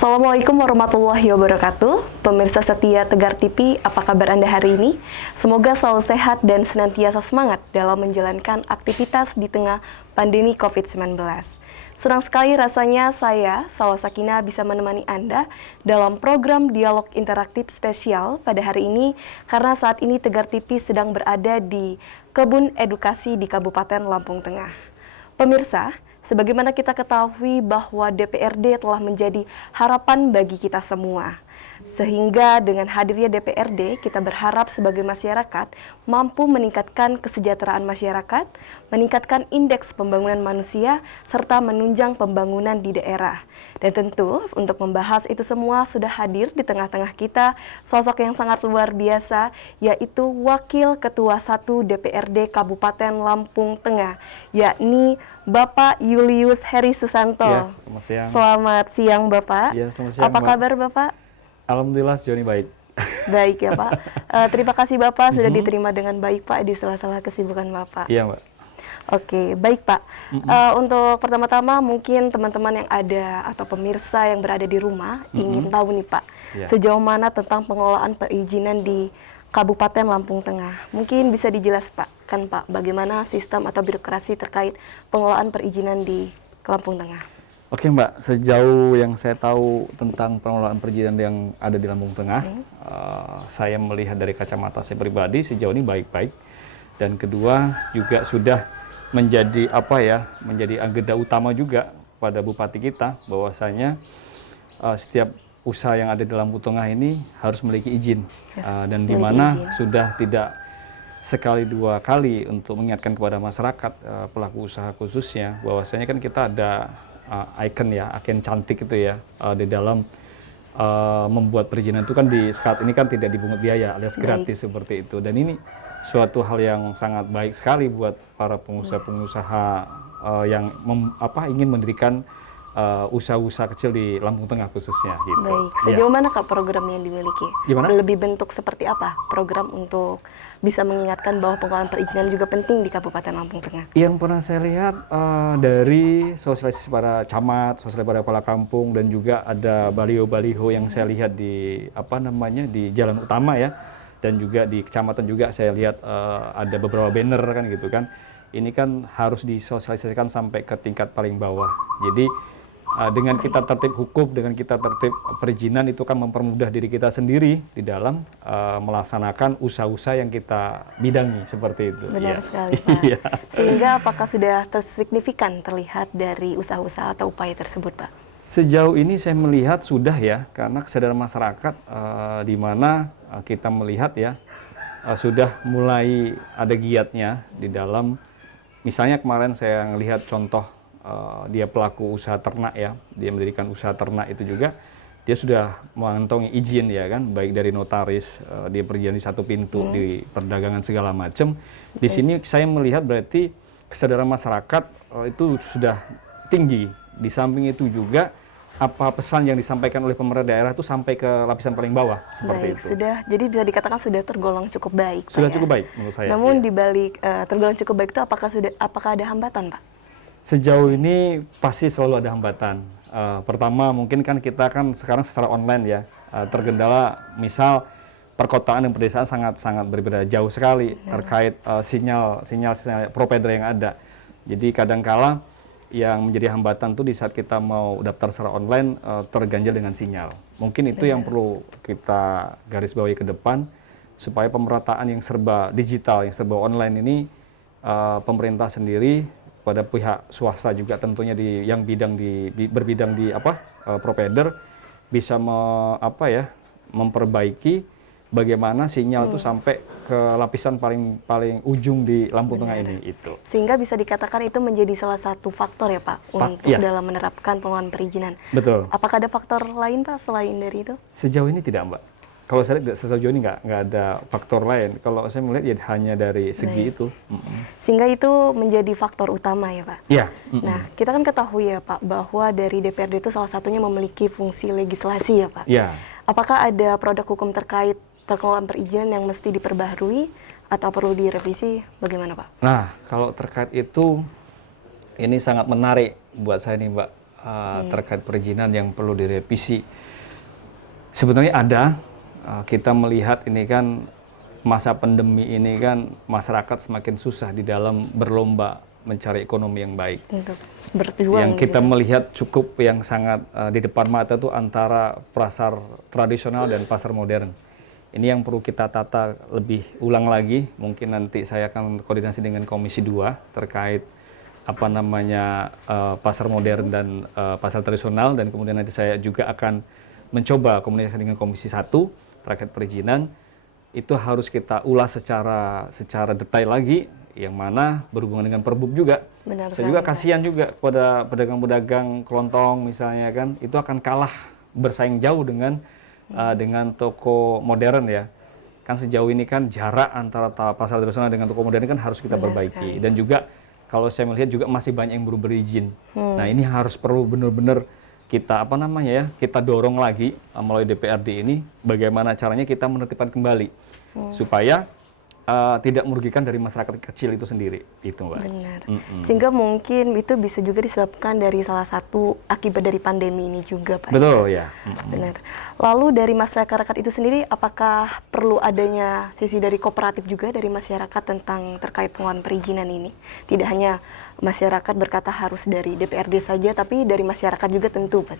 Assalamualaikum warahmatullahi wabarakatuh. Pemirsa setia Tegar TV, apa kabar Anda hari ini? Semoga selalu sehat dan senantiasa semangat dalam menjalankan aktivitas di tengah pandemi COVID-19. Senang sekali rasanya saya, Salwa Sakinah, bisa menemani Anda dalam program Dialog Interaktif Spesial pada hari ini, karena saat ini Tegar TV sedang berada di Kebun Edukasi di Kabupaten Lampung Tengah. Pemirsa, sebagaimana kita ketahui bahwa DPRD telah menjadi harapan bagi kita semua. Sehingga dengan hadirnya DPRD, kita berharap sebagai masyarakat mampu meningkatkan kesejahteraan masyarakat, meningkatkan indeks pembangunan manusia, serta menunjang pembangunan di daerah. Dan tentu untuk membahas itu semua sudah hadir di tengah-tengah kita sosok yang sangat luar biasa, yaitu Wakil Ketua 1 DPRD Kabupaten Lampung Tengah, yakni Bapak Julius Heri Susanto. Ya, selamat siang. Selamat siang Bapak. Ya, selamat siang, apa Mbak. kabar Bapak? Alhamdulillah sejauh ini baik. Baik ya Pak. Terima kasih Bapak sudah diterima dengan baik Pak di sela-sela kesibukan Bapak. Iya, Mbak. Oke, baik Pak. Untuk pertama-tama mungkin teman-teman yang ada atau pemirsa yang berada di rumah ingin tahu nih Pak, Ya. sejauh mana tentang pengelolaan perizinan di Kabupaten Lampung Tengah. Mungkin bisa dijelaskan Pak, bagaimana sistem atau birokrasi terkait pengelolaan perizinan di Lampung Tengah. Oke, Mbak. Sejauh yang saya tahu tentang pengelolaan perizinan yang ada di Lampung Tengah, saya melihat dari kacamata saya pribadi sejauh ini baik-baik. Dan kedua juga sudah menjadi menjadi agenda utama juga pada bupati kita, bahwasanya setiap usaha yang ada di Lampung Tengah ini harus memiliki izin, dan di mana sudah tidak sekali dua kali untuk mengingatkan kepada masyarakat, pelaku usaha khususnya, bahwasanya kan kita ada ikon cantik itu ya, di dalam membuat perizinan itu kan saat ini kan tidak dipungut biaya alias gratis seperti itu. Dan ini suatu hal yang sangat baik sekali buat para pengusaha-pengusaha yang ingin mendirikan usaha-usaha kecil di Lampung Tengah khususnya gitu. Baik, sejauh mana Kak program yang dimiliki? Gimana? Lebih bentuk seperti apa program untuk bisa mengingatkan bahwa pengelolaan perizinan juga penting di Kabupaten Lampung Tengah? Yang pernah saya lihat dari sosialisasi para camat, sosialisasi para kepala kampung, dan juga ada baliho-baliho yang saya lihat di di jalan utama ya, dan juga di kecamatan juga saya lihat ada beberapa banner kan gitu kan. Ini kan harus disosialisasikan sampai ke tingkat paling bawah. Jadi dengan kita tertib hukum, dengan kita tertib perizinan, itu kan mempermudah diri kita sendiri di dalam melaksanakan usaha-usaah yang kita bidangi seperti itu. Benar sekali Pak. Sehingga apakah sudah signifikan terlihat dari usaha-usaha atau upaya tersebut Pak? Sejauh ini saya melihat sudah ya, karena kesadaran masyarakat di mana kita melihat ya sudah mulai ada giatnya di dalam, misalnya kemarin saya melihat contoh dia pelaku usaha ternak ya, dia mendirikan usaha ternak itu juga dia sudah mengantongi izin ya kan, baik dari notaris, dia perizinan di satu pintu, di perdagangan segala macam. Di sini saya melihat berarti kesadaran masyarakat itu sudah tinggi. Di samping itu juga apa pesan yang disampaikan oleh pemerintah daerah itu sampai ke lapisan paling bawah seperti itu. Sudah, jadi bisa dikatakan sudah tergolong cukup baik. Sudah Pak, cukup ya? baik menurut saya. Namun di balik tergolong cukup baik itu apakah ada hambatan Pak? Sejauh ini pasti selalu ada hambatan. Pertama mungkin kan kita kan sekarang secara online ya, tergendala misal perkotaan dan pedesaan sangat berbeda jauh sekali terkait sinyal provider yang ada. Jadi kadangkala yang menjadi hambatan tuh di saat kita mau daftar secara online terganjal dengan sinyal. Mungkin itu yang perlu kita garis bawahi ke depan, supaya pemerataan yang serba digital, yang serba online ini pemerintah sendiri, pada pihak swasta juga tentunya yang berbidang di provider bisa memperbaiki bagaimana sinyal itu sampai ke lapisan paling ujung di Lampung Tengah ini itu. Sehingga bisa dikatakan itu menjadi salah satu faktor ya Pak untuk dalam menerapkan pengelolaan perizinan. Betul. Apakah ada faktor lain Pak selain dari itu? Sejauh ini tidak, Mbak. Kalau saya lihat sejauh ini nggak ada faktor lain. Kalau saya melihat ya hanya dari segi itu. Sehingga itu menjadi faktor utama ya Pak? Iya. Nah, kita kan ketahui ya Pak bahwa dari DPRD itu salah satunya memiliki fungsi legislasi ya Pak? Iya. Apakah ada produk hukum terkait pengelolaan perizinan yang mesti diperbaharui atau perlu direvisi? Bagaimana Pak? Nah, kalau terkait itu, ini sangat menarik buat saya nih Mbak. terkait perizinan yang perlu direvisi. Sebetulnya ada, kita melihat ini kan masa pandemi ini kan masyarakat semakin susah di dalam berlomba mencari ekonomi yang baik. Untuk berjuang. Yang kita gitu. melihat cukup yang sangat di depan mata itu antara pasar tradisional dan pasar modern. Ini yang perlu kita tata lebih ulang lagi. Mungkin nanti saya akan koordinasi dengan Komisi 2 terkait pasar modern dan pasar tradisional, dan kemudian nanti saya juga akan mencoba komunikasi dengan Komisi 1 terkait perizinan. Itu harus kita ulas secara detail lagi, yang mana berhubungan dengan Perbub juga. Benar Saya juga sekali, Pak. kasihan juga kepada pedagang-pedagang kelontong misalnya kan, itu akan kalah bersaing jauh dengan toko modern ya. Kan sejauh ini kan jarak antara pasar tradisional dengan toko modern kan harus kita Benar perbaiki. sekali. Dan juga kalau saya melihat juga masih banyak yang belum berizin. Nah, ini harus perlu benar-benar kita kita dorong lagi melalui DPRD ini, bagaimana caranya kita menertibkan kembali supaya tidak merugikan dari masyarakat kecil itu sendiri, itu Mbak. Benar. Sehingga mungkin itu bisa juga disebabkan dari salah satu akibat dari pandemi ini juga, Pak. Betul ya. Benar. Lalu dari masyarakat itu sendiri, apakah perlu adanya sisi dari kooperatif juga dari masyarakat tentang terkait pengelolaan perizinan ini? Tidak hanya masyarakat berkata harus dari DPRD saja, tapi dari masyarakat juga tentu, Pak.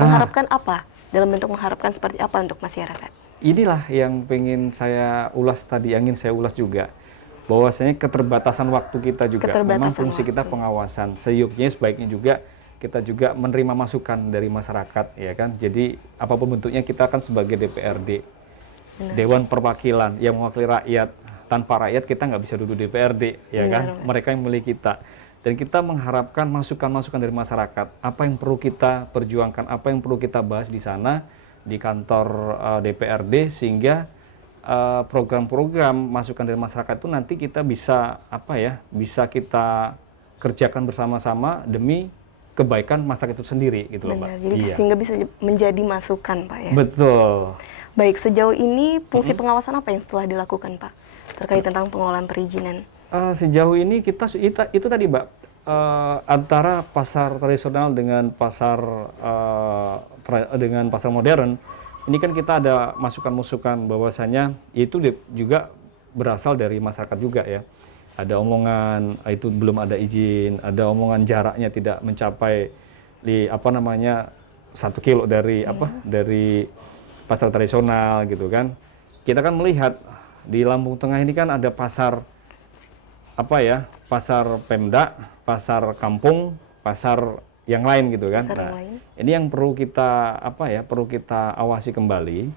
Mengharapkan apa? Dalam bentuk mengharapkan seperti apa untuk masyarakat? Inilah yang ingin saya ulas tadi, ingin saya ulas juga, bahwasanya keterbatasan waktu kita juga, memang fungsi kita pengawasan. Sebaiknya juga kita juga menerima masukan dari masyarakat, ya kan. Jadi apapun bentuknya kita kan sebagai DPRD, Dewan Perwakilan yang mewakili rakyat. Tanpa rakyat kita nggak bisa duduk DPRD, ya kan. Mereka yang memilih kita. Dan kita mengharapkan masukan-masukan dari masyarakat. Apa yang perlu kita perjuangkan, apa yang perlu kita bahas di sana, di kantor DPRD, sehingga program-program masukan dari masyarakat itu nanti kita bisa bisa kita kerjakan bersama-sama demi kebaikan masyarakat itu sendiri, gitu loh, Mbak. Jadi sehingga bisa menjadi masukan, Pak, ya. Betul. Baik, sejauh ini fungsi pengawasan apa yang setelah dilakukan, Pak, terkait tentang pengelolaan perizinan? Sejauh ini itu tadi, Mbak, antara pasar tradisional dengan pasar modern, ini kan kita ada masukan-masukan bahwasanya itu juga berasal dari masyarakat juga ya. Ada omongan itu belum ada izin, ada omongan jaraknya tidak mencapai 1 kilo dari dari pasar tradisional gitu kan. Kita kan melihat di Lampung Tengah ini kan ada pasar pasar Pemda, pasar kampung, pasar yang lain gitu kan. Nah, ini yang perlu kita perlu kita awasi kembali,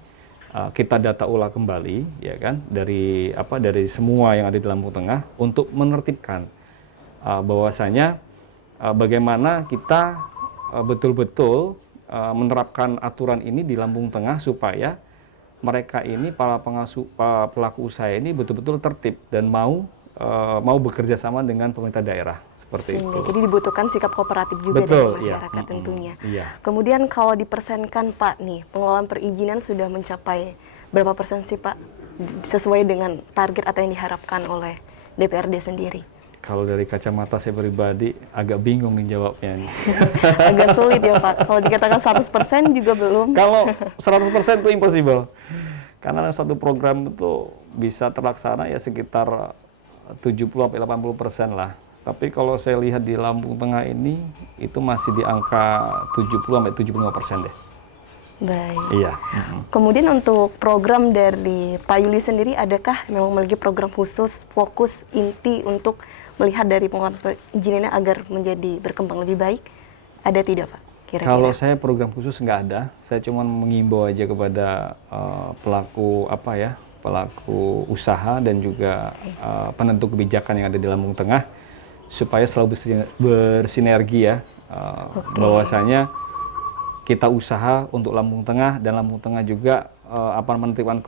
kita data ulang kembali, ya kan, dari semua yang ada di Lampung Tengah untuk menertibkan bahwasanya bagaimana kita betul-betul menerapkan aturan ini di Lampung Tengah supaya mereka ini para pelaku usaha ini betul-betul tertib dan mau bekerja sama dengan pemerintah daerah. Seperti itu. Jadi dibutuhkan sikap kooperatif juga dari masyarakat tentunya. Kemudian kalau dipersenkan, Pak, nih pengelolaan perizinan sudah mencapai berapa persen sih, Pak, sesuai dengan target atau yang diharapkan oleh DPRD sendiri? Kalau dari kacamata saya pribadi agak bingung nih jawabnya. Agak sulit ya, Pak. Kalau dikatakan 100% juga belum. Kalau 100% itu impossible. Karena satu program itu bisa terlaksana ya sekitar 70-80% lah. Tapi kalau saya lihat di Lampung Tengah ini, itu masih di angka 70-75% deh. Baik. Iya. Kemudian untuk program dari Pak Yuli sendiri, adakah memang memiliki program khusus, fokus, inti untuk melihat dari pengelolaan perizinannya agar menjadi berkembang lebih baik? Ada tidak, Pak? Kira-kira? Kalau saya program khusus nggak ada. Saya cuma mengimbau aja kepada pelaku usaha dan juga penentu kebijakan yang ada di Lampung Tengah supaya selalu bersinergi ya, bahwasanya kita usaha untuk Lampung Tengah dan Lampung Tengah juga menetapkan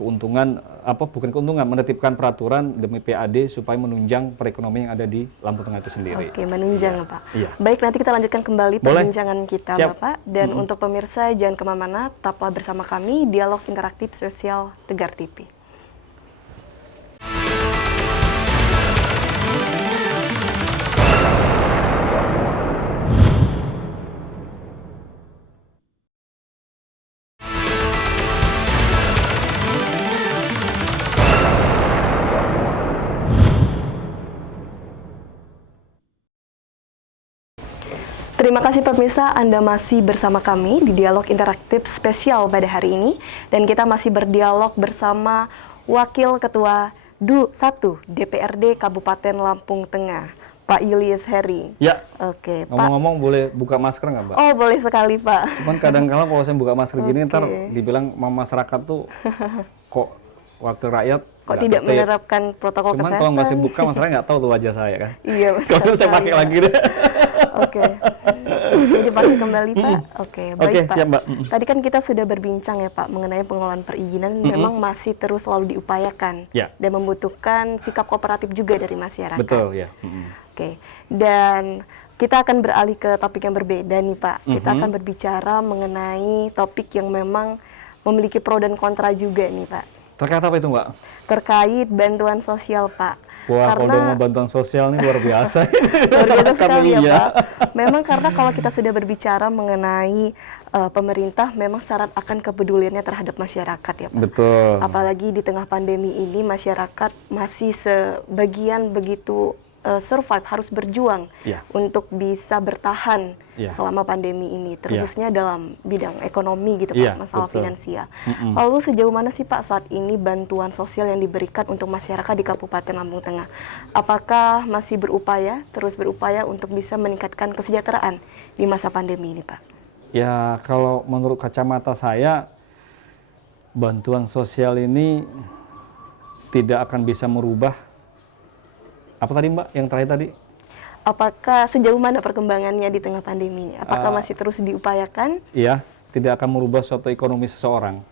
menetapkan peraturan demi PAD supaya menunjang perekonomian yang ada di Lampung Tengah itu sendiri. Oke, menunjang ya, Pak. Iya. Baik, nanti kita lanjutkan kembali perbincangan kita, Siap. Bapak. Dan untuk pemirsa jangan kemana-mana, tetaplah bersama kami Dialog Interaktif Sosial Tegar TV. Terima kasih pemirsa, Anda masih bersama kami di Dialog Interaktif Spesial pada hari ini. Dan kita masih berdialog bersama Wakil Ketua 1 DPRD Kabupaten Lampung Tengah, Pak Julius Heri. Ya. Oke, Pak. Ngomong-ngomong, boleh buka masker nggak, Mbak? Oh, boleh sekali, Pak. Cuman kadang-kala kalau saya buka masker gini, Oke. ntar dibilang masyarakat tuh kok wakil rakyat Kok nggak tidak tertib. menerapkan protokol Cuman kesehatan? kalau nggak saya buka, masyarakat nggak tahu tuh wajah saya kan. Iya, betul Kalau saya sekali, pakai Pak. lagi deh. Oke. Jadi pakai kembali, Pak. Oke, baik, Oke, Pak. siap, Mbak. Tadi kan kita sudah berbincang ya, Pak, mengenai pengelolaan perizinan memang masih terus selalu diupayakan Ya. dan membutuhkan sikap kooperatif juga dari masyarakat. Betul ya. Oke. Dan kita akan beralih ke topik yang berbeda nih, Pak. Kita akan berbicara mengenai topik yang memang memiliki pro dan kontra juga nih, Pak. Terkait apa itu, Mbak? Terkait bantuan sosial, Pak. Wah, kalau udah mau bantuan sosial nih luar biasa. Luar biasa sekali ya, Iya. Pak. Memang karena kalau kita sudah berbicara mengenai pemerintah, memang syarat akan kepeduliannya terhadap masyarakat ya, Pak. Betul. Apalagi di tengah pandemi ini, masyarakat masih sebagian begitu survive, harus berjuang Ya. untuk bisa bertahan Ya. selama pandemi ini, khususnya dalam bidang ekonomi gitu, Pak, Ya, masalah betul. finansial. Lalu sejauh mana sih, Pak, saat ini bantuan sosial yang diberikan untuk masyarakat di Kabupaten Lampung Tengah? Apakah masih terus berupaya untuk bisa meningkatkan kesejahteraan di masa pandemi ini, Pak? Ya, kalau menurut kacamata saya, bantuan sosial ini tidak akan bisa merubah, apa tadi, Mbak, yang terakhir tadi? Apakah sejauh mana perkembangannya di tengah pandemi ini? Apakah masih terus diupayakan? Ya, tidak akan merubah suatu ekonomi seseorang.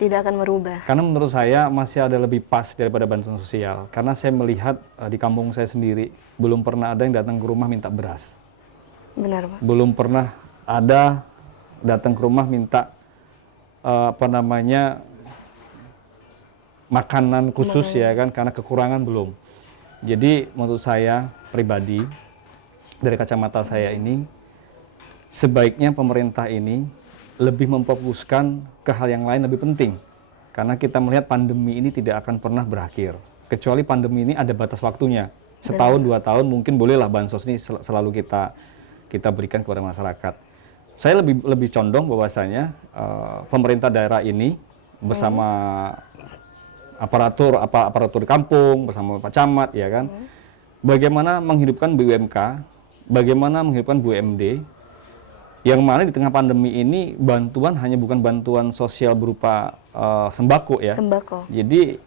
Tidak akan merubah. Karena menurut saya masih ada lebih pas daripada bantuan sosial. Karena saya melihat di kampung saya sendiri, belum pernah ada yang datang ke rumah minta beras. Benar, Pak. Belum pernah ada datang ke rumah minta makanan khusus ya kan, karena kekurangan belum. Jadi menurut saya pribadi, dari kacamata saya ini, sebaiknya pemerintah ini lebih memfokuskan ke hal yang lain lebih penting. Karena kita melihat pandemi ini tidak akan pernah berakhir. Kecuali pandemi ini ada batas waktunya. Setahun, 2 tahun mungkin bolehlah bansos ini selalu kita berikan kepada masyarakat. Saya lebih condong bahwasanya pemerintah daerah ini bersama aparatur di kampung, bersama Pak Camat ya kan, bagaimana menghidupkan BUMK, bagaimana menghidupkan BUMD, yang mana di tengah pandemi ini bantuan hanya bukan bantuan sosial berupa sembako ya. Sembako. Jadi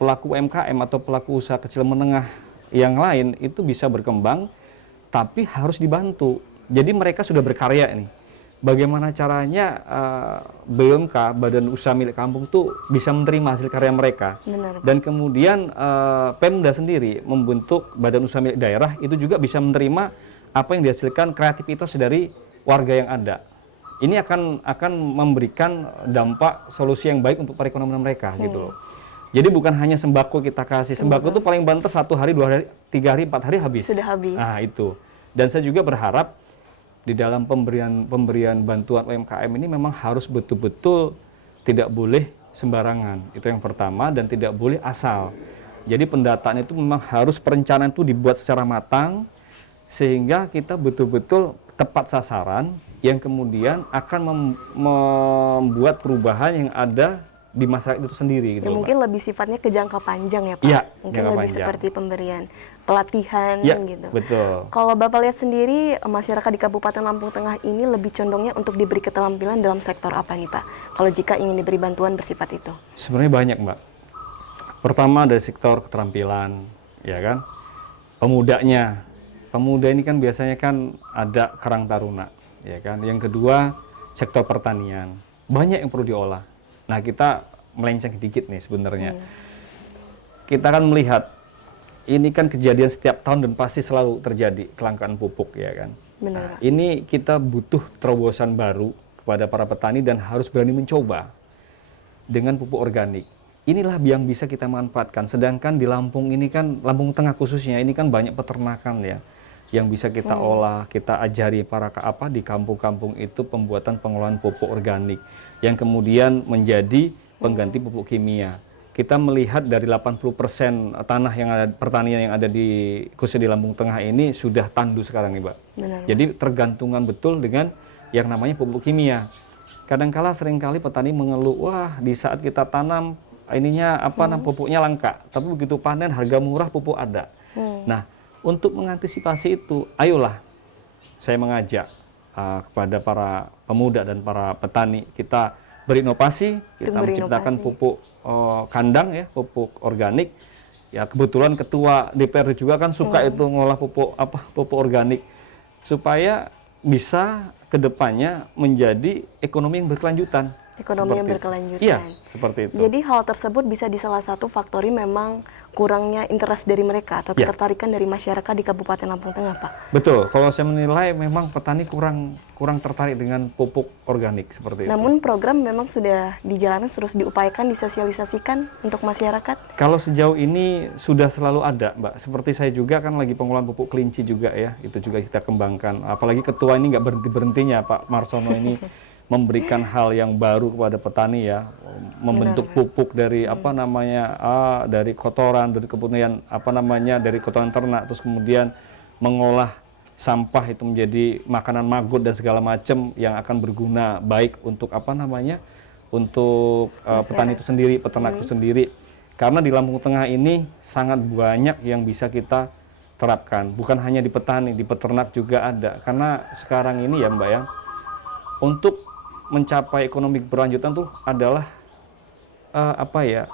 pelaku UMKM atau pelaku usaha kecil menengah yang lain itu bisa berkembang, tapi harus dibantu. Jadi mereka sudah berkarya ini. Bagaimana caranya BUMK, Badan Usaha Milik Kampung tuh bisa menerima hasil karya mereka. Benar. Dan kemudian Pemda sendiri membentuk Badan Usaha Milik Daerah itu juga bisa menerima apa yang dihasilkan kreativitas dari warga yang ada. Ini akan memberikan dampak solusi yang baik untuk perekonomian mereka gitu loh. Jadi bukan hanya sembako kita kasih. Sembako itu paling banter 1 hari, 2 hari, 3 hari, 4 hari habis. Sudah habis. Nah itu. Dan saya juga berharap di dalam pemberian bantuan UMKM ini memang harus betul-betul tidak boleh sembarangan. Itu yang pertama, dan tidak boleh asal. Jadi pendataan itu memang harus, perencanaan itu dibuat secara matang sehingga kita betul-betul tepat sasaran yang kemudian akan membuat perubahan yang ada di masyarakat itu sendiri gitu. Ya, loh, mungkin Mbak. lebih sifatnya ke jangka panjang ya, Pak. Iya, Mungkin jangka lebih panjang. seperti pemberian pelatihan Ya, gitu. betul. Kalau Bapak lihat sendiri, masyarakat di Kabupaten Lampung Tengah ini lebih condongnya untuk diberi keterampilan dalam sektor apa nih, Pak? Kalau jika ingin diberi bantuan bersifat itu. Sebenarnya banyak, Mbak. Pertama dari sektor keterampilan, ya kan? Pemudanya. Pemuda ini kan biasanya kan ada Karang Taruna, ya kan? Yang kedua, sektor pertanian. Banyak yang perlu diolah. Nah, kita melenceng sedikit nih sebenarnya. Kita kan melihat ini kan kejadian setiap tahun dan pasti selalu terjadi kelangkaan pupuk, ya kan? Benar, Pak. Ini kita butuh terobosan baru kepada para petani dan harus berani mencoba dengan pupuk organik. Inilah yang bisa kita manfaatkan. Sedangkan di Lampung ini kan, Lampung Tengah khususnya, ini kan banyak peternakan ya, yang bisa kita olah, kita ajari para di kampung-kampung itu pembuatan pengolahan pupuk organik yang kemudian menjadi pengganti pupuk kimia. kita melihat dari 80% tanah yang ada, pertanian yang ada di khususnya di Lampung Tengah ini sudah tandu sekarang nih, Mbak. Benar. Jadi tergantungan betul dengan yang namanya pupuk kimia. Kadangkala seringkali petani mengeluh, wah di saat kita tanam ininya pupuknya langka, tapi begitu panen harga murah pupuk ada. Nah, untuk mengantisipasi itu, ayolah saya mengajak kepada para pemuda dan para petani, kita berinovasi, kita menciptakan pupuk kandang ya, pupuk organik. Ya kebetulan ketua DPR juga kan suka itu ngolah pupuk organik supaya bisa kedepannya menjadi ekonomi yang berkelanjutan. Ekonomi yang berkelanjutan. Iya, seperti itu. Jadi hal tersebut bisa di salah satu faktori memang kurangnya interest dari mereka atau ketertarikan dari masyarakat di Kabupaten Lampung Tengah, Pak. Betul. Kalau saya menilai memang petani kurang tertarik dengan pupuk organik seperti itu. Namun program memang sudah dijalankan, terus diupayakan, disosialisasikan untuk masyarakat. Kalau sejauh ini sudah selalu ada, Mbak. Seperti saya juga kan lagi pengolahan pupuk kelinci juga ya. Itu juga kita kembangkan. Apalagi ketua ini nggak berhenti-berhentinya, Pak Marsono ini memberikan hal yang baru kepada petani ya, membentuk pupuk dari dari kotoran, dari kemudian dari kotoran ternak, terus kemudian mengolah sampah itu menjadi makanan maggot dan segala macam yang akan berguna baik untuk untuk petani itu sendiri, peternak itu sendiri. Karena di Lampung Tengah ini sangat banyak yang bisa kita terapkan, bukan hanya di petani, di peternak juga ada. Karena sekarang ini ya Mbak ya, untuk mencapai ekonomi berkelanjutan tuh adalah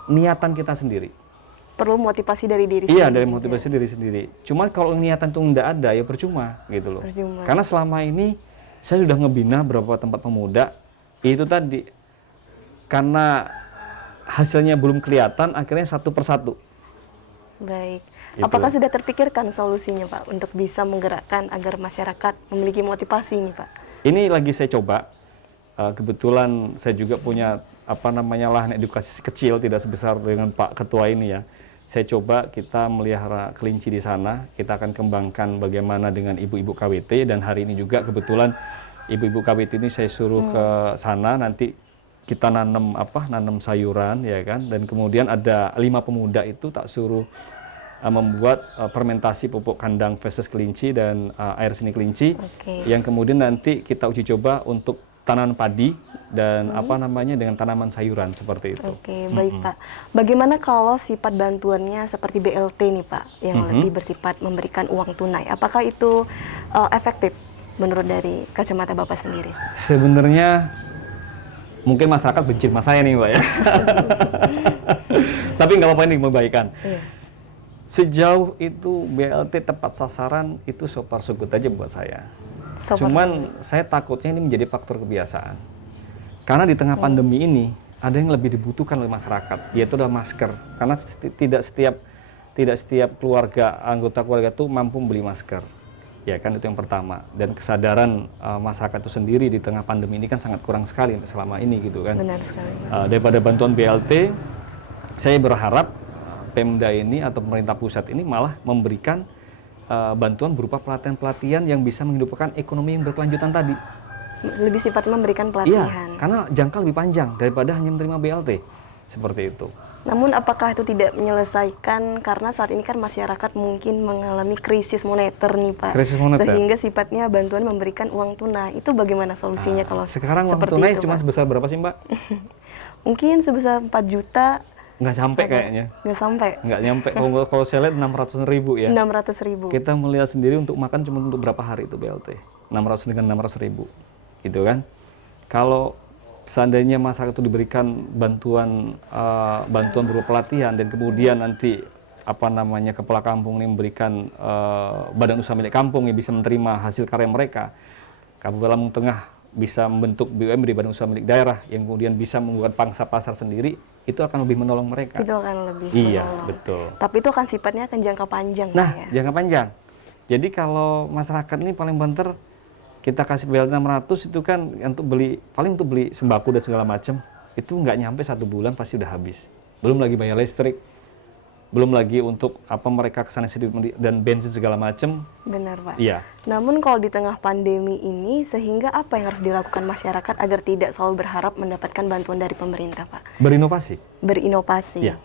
niatan kita sendiri. Perlu motivasi dari diri sendiri. Iya, dari motivasi diri sendiri. Cuma kalau niatan itu tidak ada ya percuma gitu loh. Percuma. Karena selama ini saya sudah ngebina beberapa tempat pemuda, itu tadi karena hasilnya belum kelihatan, akhirnya satu persatu. Baik. Gitu. Apakah sudah terpikirkan solusinya, Pak, untuk bisa menggerakkan agar masyarakat memiliki motivasi ini, Pak? Ini lagi saya coba. Kebetulan saya juga punya lahan edukasi kecil, tidak sebesar dengan Pak Ketua ini ya. Saya coba kita melihara kelinci di sana. Kita akan kembangkan bagaimana dengan ibu-ibu KWT, dan hari ini juga kebetulan ibu-ibu KWT ini saya suruh ke sana, nanti kita nanam sayuran ya kan, dan kemudian ada 5 pemuda itu tak suruh membuat fermentasi pupuk kandang feses kelinci dan air seni kelinci, yang kemudian nanti kita uji coba untuk tanaman padi dan dengan tanaman sayuran seperti itu. Oke, baik Pak. Bagaimana kalau sifat bantuannya seperti BLT nih Pak, yang lebih bersifat memberikan uang tunai? Apakah itu efektif menurut dari kacamata Bapak sendiri? Sebenarnya mungkin masyarakat benci sama saya nih Mbak ya. Tapi nggak apa-apa, ini kebaikan. Iya. Sejauh itu BLT tepat sasaran itu so far so good aja buat saya. Cuman saya takutnya ini menjadi faktor kebiasaan. Karena di tengah pandemi ini ada yang lebih dibutuhkan oleh masyarakat, yaitu adalah masker. Karena tidak setiap anggota keluarga itu mampu beli masker. Ya kan, itu yang pertama. Dan kesadaran masyarakat itu sendiri di tengah pandemi ini kan sangat kurang sekali selama ini gitu kan. Benar sekali. Daripada bantuan BLT, saya berharap Pemda ini atau pemerintah pusat ini malah memberikan bantuan berupa pelatihan-pelatihan yang bisa menghidupkan ekonomi yang berkelanjutan tadi. Lebih sifat memberikan pelatihan. Iya, karena jangka lebih panjang daripada hanya menerima BLT. Seperti itu. Namun apakah itu tidak menyelesaikan, karena saat ini kan masyarakat mungkin mengalami krisis moneter nih Pak. Krisis moneter. Sehingga sifatnya bantuan memberikan uang tunai. Itu bagaimana solusinya kalau sekarang uang seperti tunai itu, cuma Pak? sebesar berapa sih Mbak? Mungkin sebesar 4 juta. Nggak sampai kayaknya. Nggak sampai. Nggak nyampe. Kalau saya lihat 600.000 ya. 600.000. Kita melihat sendiri untuk makan cuma untuk berapa hari itu BLT. 600 dengan 600.000. Gitu kan. Kalau seandainya masyarakat itu diberikan bantuan berupa pelatihan, dan kemudian nanti kepala kampung ini memberikan badan usaha milik kampung yang bisa menerima hasil karya mereka. Kabupaten Lampung Tengah bisa membentuk BUMD, badan usaha milik daerah, yang kemudian bisa membuat pangsa pasar sendiri, itu akan lebih menolong mereka. Itu akan lebih Iya, menolong. betul. Tapi itu akan sifatnya akan jangka panjang. Nah, ya? jangka panjang. Jadi kalau masyarakat ini paling banter, kita kasih BLT 600 itu kan untuk beli sembako dan segala macam, itu nggak nyampe 1 bulan pasti udah habis. Belum lagi bayar listrik, belum lagi untuk mereka kesana sini dan bensin segala macam. Benar Pak. Iya. Namun kalau di tengah pandemi ini, sehingga apa yang harus dilakukan masyarakat agar tidak selalu berharap mendapatkan bantuan dari pemerintah Pak? Berinovasi. Berinovasi. Iya.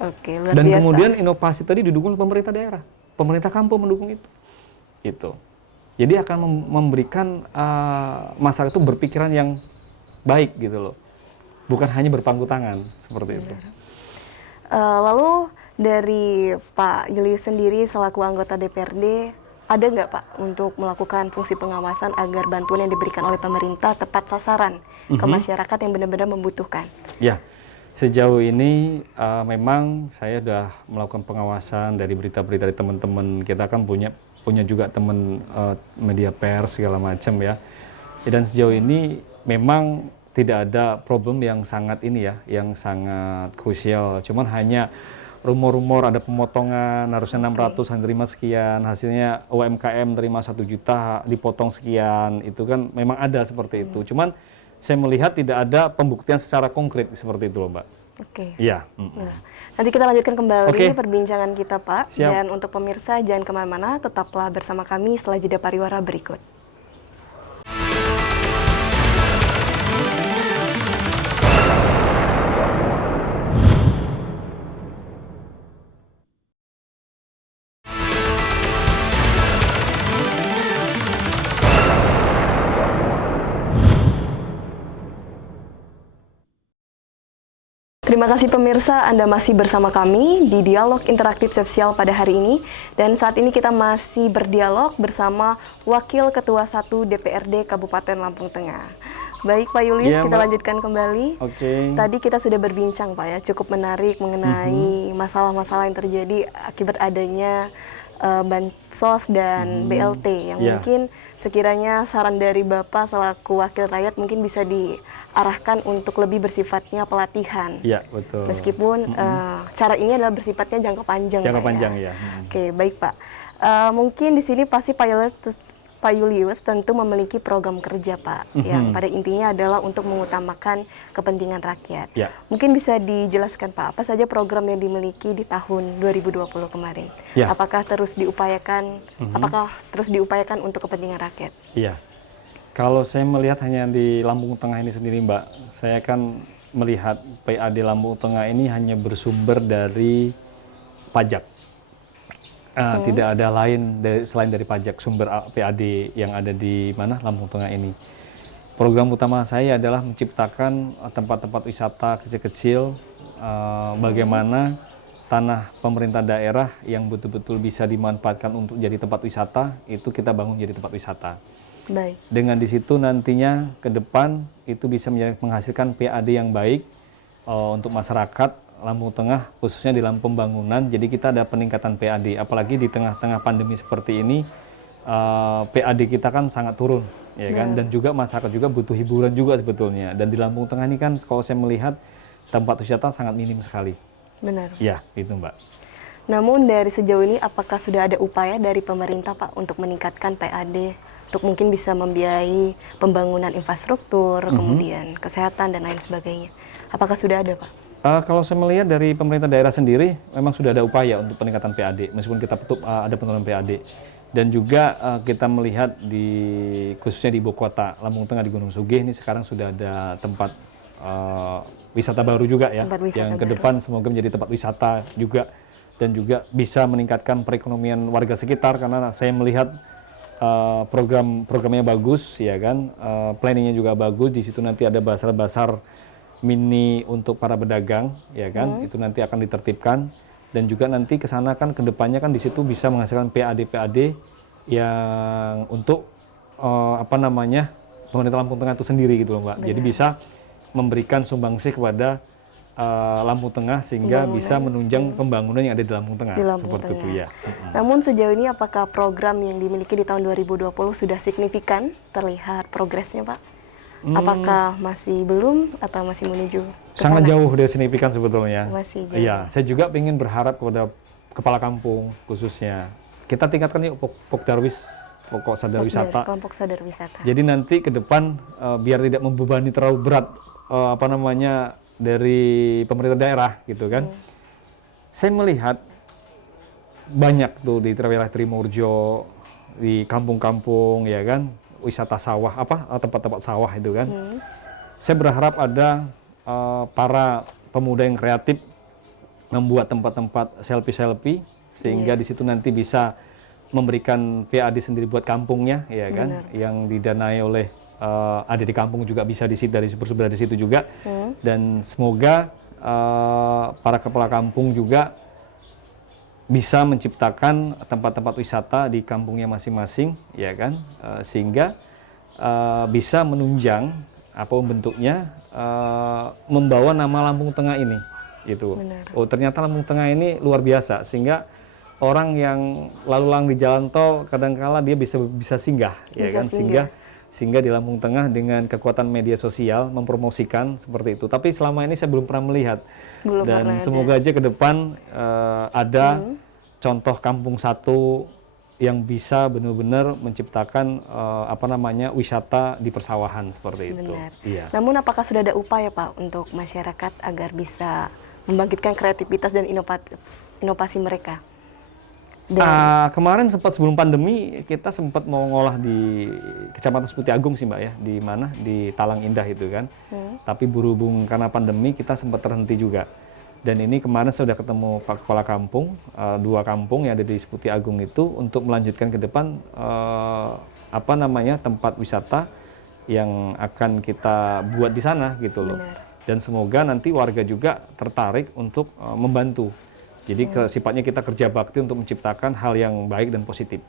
Oke, luar Dan biasa. kemudian inovasi tadi didukung oleh pemerintah daerah, pemerintah kampung mendukung itu. Itu. Jadi akan memberikan masyarakat itu berpikiran yang baik gitu loh. Bukan hanya berpangku tangan seperti itu. Lalu dari Pak Julius sendiri selaku anggota DPRD, ada nggak Pak untuk melakukan fungsi pengawasan agar bantuan yang diberikan oleh pemerintah tepat sasaran ke masyarakat yang benar-benar membutuhkan? Ya, sejauh ini memang saya sudah melakukan pengawasan dari berita-berita dari teman-teman. Kita kan punya juga teman media pers segala macam ya. Dan sejauh ini memang tidak ada problem yang sangat ini ya, yang sangat krusial. Cuman hanya rumor-rumor ada pemotongan, harusnya 600 hanya terima sekian, hasilnya UMKM terima 1 juta dipotong sekian, itu kan memang ada seperti itu. Cuman saya melihat tidak ada pembuktian secara konkret seperti itu loh Mbak. Oke. Iya. Nah, nanti kita lanjutkan kembali Oke. perbincangan kita Pak. Siap. Dan untuk pemirsa jangan kemana-mana, tetaplah bersama kami setelah jeda pariwara berikut. Terima kasih pemirsa, Anda masih bersama kami di Dialog Interaktif Sosial pada hari ini. Dan saat ini kita masih berdialog bersama Wakil Ketua 1 DPRD Kabupaten Lampung Tengah. Baik Pak Julius, Iya, kita Mbak. lanjutkan kembali. Oke. Tadi kita sudah berbincang Pak ya, cukup menarik mengenai masalah-masalah yang terjadi akibat adanya bansos dan BLT yang Iya. mungkin sekiranya saran dari Bapak selaku wakil rakyat mungkin bisa diarahkan untuk lebih bersifatnya pelatihan. Iya, betul. Meskipun cara ini adalah bersifatnya jangka panjang. Jangka Pak, panjang ya. ya. Oke, baik Pak. Mungkin di sini pasti Pak Julius tentu memiliki program kerja Pak, yang pada intinya adalah untuk mengutamakan kepentingan rakyat. Ya. Mungkin bisa dijelaskan Pak, apa saja program yang dimiliki di tahun 2020 kemarin? Ya. Apakah terus diupayakan untuk kepentingan rakyat? Iya. Kalau saya melihat hanya di Lampung Tengah ini sendiri Mbak, saya kan melihat PAD Lampung Tengah ini hanya bersumber dari pajak. Tidak ada lain selain dari pajak sumber PAD yang ada di mana Lampung Tengah ini. Program utama saya adalah menciptakan tempat-tempat wisata kecil-kecil, bagaimana tanah pemerintah daerah yang betul-betul bisa dimanfaatkan untuk jadi tempat wisata, itu kita bangun jadi tempat wisata. Baik. Dengan di situ nantinya ke depan itu bisa menghasilkan PAD yang baik untuk masyarakat Lampung Tengah, khususnya di dalam pembangunan. Jadi kita ada peningkatan PAD, apalagi di tengah-tengah pandemi seperti ini, PAD kita kan sangat turun, ya kan? Dan juga masyarakat juga butuh hiburan juga sebetulnya. Dan di Lampung Tengah ini kan kalau saya melihat tempat wisata sangat minim sekali. Benar. Ya, itu Mbak. Namun dari sejauh ini apakah sudah ada upaya dari pemerintah Pak untuk meningkatkan PAD, untuk mungkin bisa membiayai pembangunan infrastruktur, kemudian kesehatan dan lain sebagainya? Apakah sudah ada Pak? Kalau saya melihat dari pemerintah daerah sendiri, memang sudah ada upaya untuk peningkatan PAD, meskipun kita ada penurunan PAD. Dan juga kita melihat khususnya di ibu kota, Lampung Tengah di Gunung Sugih, ini sekarang sudah ada tempat wisata baru juga ya, yang ke depan semoga menjadi tempat wisata juga, dan juga bisa meningkatkan perekonomian warga sekitar, karena saya melihat programnya bagus, ya kan, planningnya juga bagus. Di situ nanti ada basar-basar mini untuk para pedagang, ya kan, itu nanti akan ditertibkan, dan juga nanti ke sana kan ke depannya kan di situ bisa menghasilkan PAD yang untuk pemerintah Lampung Tengah itu sendiri gitu loh Mbak. Benar. Jadi bisa memberikan sumbangsih kepada Lampung Tengah sehingga bisa menunjang pembangunan yang ada di Lampung Tengah, seperti itu ya. Namun sejauh ini apakah program yang dimiliki di tahun 2020 sudah signifikan terlihat progresnya Pak? Apakah masih belum atau masih menuju ke Sangat sana? jauh dari signifikan sebetulnya. Masih jauh. Iya, saya juga ingin berharap kepada kepala kampung khususnya. Kita tingkatkan yuk Pokdarwis, pokok sadar wisata. Kelompok sadar wisata. Jadi nanti ke depan biar tidak membebani terlalu berat dari pemerintah daerah gitu kan. Saya melihat banyak tuh di wilayah Trimurjo, di kampung-kampung ya kan, wisata sawah, tempat-tempat sawah itu kan. Saya berharap ada para pemuda yang kreatif membuat tempat-tempat selfie-selfie sehingga di situ nanti bisa memberikan PAD sendiri buat kampungnya, ya kan, yang didanai oleh ada di kampung juga bisa dari sumber-sumber dari situ juga. Dan semoga para kepala kampung juga bisa menciptakan tempat-tempat wisata di kampungnya masing-masing, ya kan, sehingga bisa menunjang apapun bentuknya membawa nama Lampung Tengah ini, gitu. Oh ternyata Lampung Tengah ini luar biasa, sehingga orang yang lalu lalang di jalan tol kadangkala dia bisa singgah, ya kan, sehingga di Lampung Tengah dengan kekuatan media sosial mempromosikan seperti itu. Tapi selama ini saya belum pernah melihat. Dan semoga aja ke depan ada contoh kampung satu yang bisa benar-benar menciptakan wisata di persawahan seperti itu. Iya. Namun apakah sudah ada upaya Pak untuk masyarakat agar bisa membangkitkan kreativitas dan inovasi mereka? Kemarin sebelum pandemi kita sempat mau ngolah di Kecamatan Seputi Agung sih Mbak ya, di mana di Talang Indah itu kan. Tapi berhubung karena pandemi kita sempat terhenti juga. Dan ini kemarin saya sudah ketemu Pak Kepala Kampung, 2 kampung yang ada di Seputi Agung itu untuk melanjutkan ke depan tempat wisata yang akan kita buat di sana gitu loh. Dan semoga nanti warga juga tertarik untuk membantu. Jadi sifatnya kita kerja bakti untuk menciptakan hal yang baik dan positif.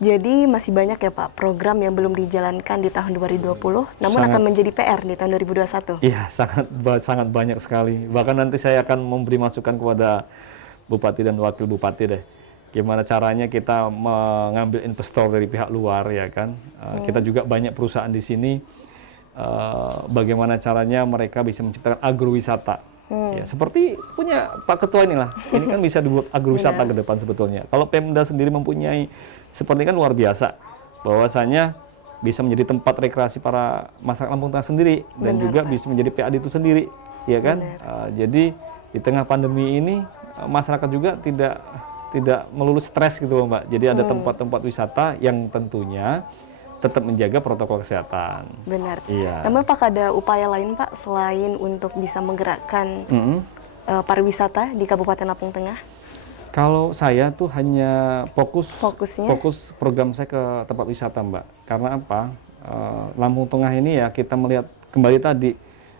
Jadi masih banyak ya Pak program yang belum dijalankan di tahun 2020, namun akan menjadi PR di tahun 2021. Iya, sangat banyak sekali. Bahkan nanti saya akan memberi masukan kepada Bupati dan Wakil Bupati deh. Gimana caranya kita mengambil investor dari pihak luar, ya kan. Kita juga banyak perusahaan di sini, bagaimana caranya mereka bisa menciptakan agrowisata. Ya, seperti punya Pak Ketua inilah, ini kan bisa dibuat agrowisata ke depan sebetulnya. Kalau Pemda sendiri mempunyai seperti kan luar biasa, bahwasanya bisa menjadi tempat rekreasi para masyarakat Lampung Tengah sendiri dan juga bisa menjadi PAD itu sendiri, ya kan. Jadi di tengah pandemi ini masyarakat juga tidak melulu stres gitu Mbak. Jadi ada tempat-tempat wisata yang tentunya tetap menjaga protokol kesehatan. Benar. Iya. Namun apakah ada upaya lain Pak selain untuk bisa menggerakkan pariwisata di Kabupaten Lampung Tengah? Kalau saya tuh hanya fokus program saya ke tempat wisata Mbak. Karena apa? Lampung Tengah ini ya kita melihat kembali tadi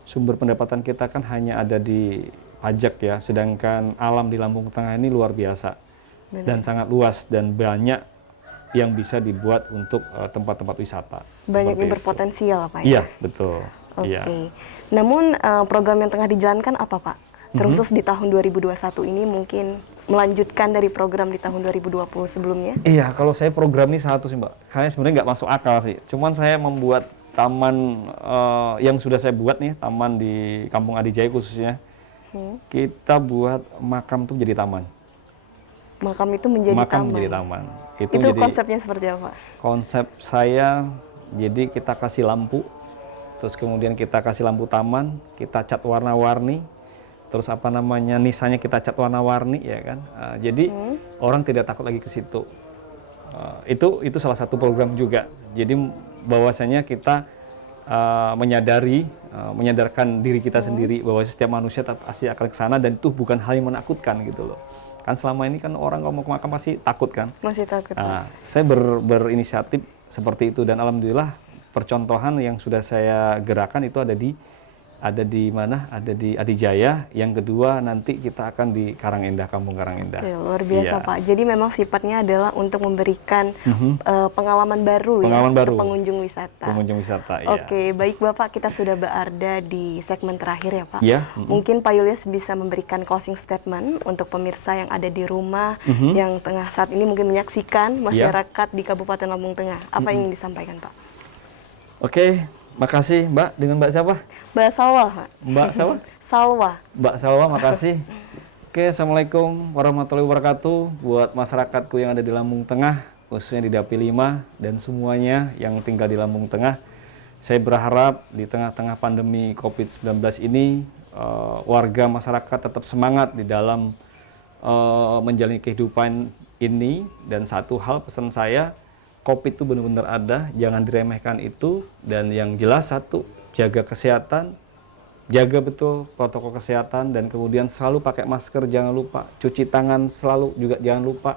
sumber pendapatan kita kan hanya ada di pajak ya. Sedangkan alam di Lampung Tengah ini luar biasa. Dan sangat luas dan banyak yang bisa dibuat untuk tempat-tempat wisata. Banyak yang berpotensial Pak ya? Iya, betul. Oke. Namun program yang tengah dijalankan apa Pak? Terkhusus di tahun 2021 ini mungkin melanjutkan dari program di tahun 2020 sebelumnya? Iya, kalau saya program ini satu sih Mbak. Kayaknya sebenarnya nggak masuk akal sih. Cuman saya membuat taman yang sudah saya buat nih, taman di Kampung Adijaya khususnya. Kita buat makam tuh jadi taman. Makam itu menjadi taman. Itu jadi, konsepnya seperti apa? Konsep saya, jadi kita kasih lampu, terus kemudian kita kasih lampu taman, kita cat warna-warni, terus nisanya kita cat warna-warni, ya kan? Jadi orang tidak takut lagi ke situ. Itu salah satu program juga. Jadi bahwasanya kita menyadarkan diri kita sendiri bahwa setiap manusia pasti akan ke sana dan itu bukan hal yang menakutkan gitu loh. Kan selama ini kan orang kalau mau ke makam pasti takut kan? Masih takut. Saya berinisiatif seperti itu dan alhamdulillah percontohan yang sudah saya gerakan itu ada di mana? Ada di Adijaya. Yang kedua nanti kita akan di Karangindah, Kampung Karangindah. Oke, luar biasa Pak. Jadi memang sifatnya adalah untuk memberikan pengalaman baru ke pengunjung wisata. Pengunjung wisata, iya. Oke, baik Bapak, kita sudah berada di segmen terakhir ya Pak. Iya. Mungkin Pak Julius bisa memberikan closing statement untuk pemirsa yang ada di rumah, yang tengah saat ini mungkin menyaksikan masyarakat di Kabupaten Lampung Tengah. Apa yang ingin disampaikan Pak? Oke. Makasih Mbak, dengan Mbak siapa? Mbak Salwa. Mbak siapa? Salwa. Mbak Salwa, makasih. Oke, Assalamualaikum warahmatullahi wabarakatuh. Buat masyarakatku yang ada di Lampung Tengah, khususnya di Dapil 5 dan semuanya yang tinggal di Lampung Tengah. Saya berharap di tengah-tengah pandemi COVID-19 ini, warga masyarakat tetap semangat di dalam menjalani kehidupan ini. Dan satu hal pesan saya, COVID itu benar-benar ada, jangan diremehkan itu. Dan yang jelas satu, jaga kesehatan, jaga betul protokol kesehatan dan kemudian selalu pakai masker, jangan lupa cuci tangan selalu juga jangan lupa,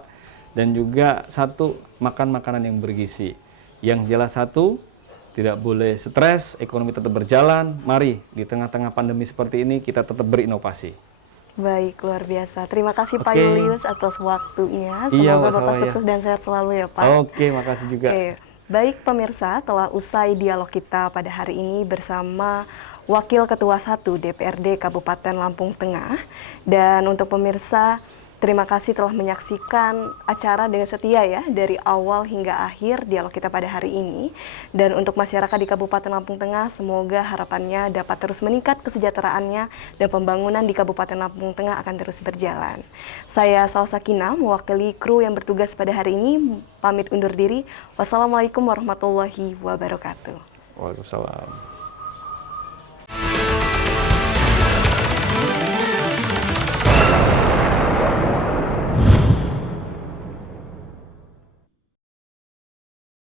dan juga satu, makan makanan yang bergizi. Yang jelas satu, tidak boleh stres, ekonomi tetap berjalan. Mari di tengah-tengah pandemi seperti ini kita tetap berinovasi. Baik, luar biasa. Terima kasih Pak Oke. Julius atas waktunya. Iya, Semoga Mbak Bapak Salwa, ya. sukses dan sehat selalu ya Pak. Oke, makasih juga. Oke, baik pemirsa, telah usai dialog kita pada hari ini bersama Wakil Ketua 1 DPRD Kabupaten Lampung Tengah. Dan untuk pemirsa, terima kasih telah menyaksikan acara dengan setia ya, dari awal hingga akhir dialog kita pada hari ini. Dan untuk masyarakat di Kabupaten Lampung Tengah, semoga harapannya dapat terus meningkat kesejahteraannya dan pembangunan di Kabupaten Lampung Tengah akan terus berjalan. Saya Salsa Kina, mewakili kru yang bertugas pada hari ini, pamit undur diri. Wassalamualaikum warahmatullahi wabarakatuh. Waalaikumsalam.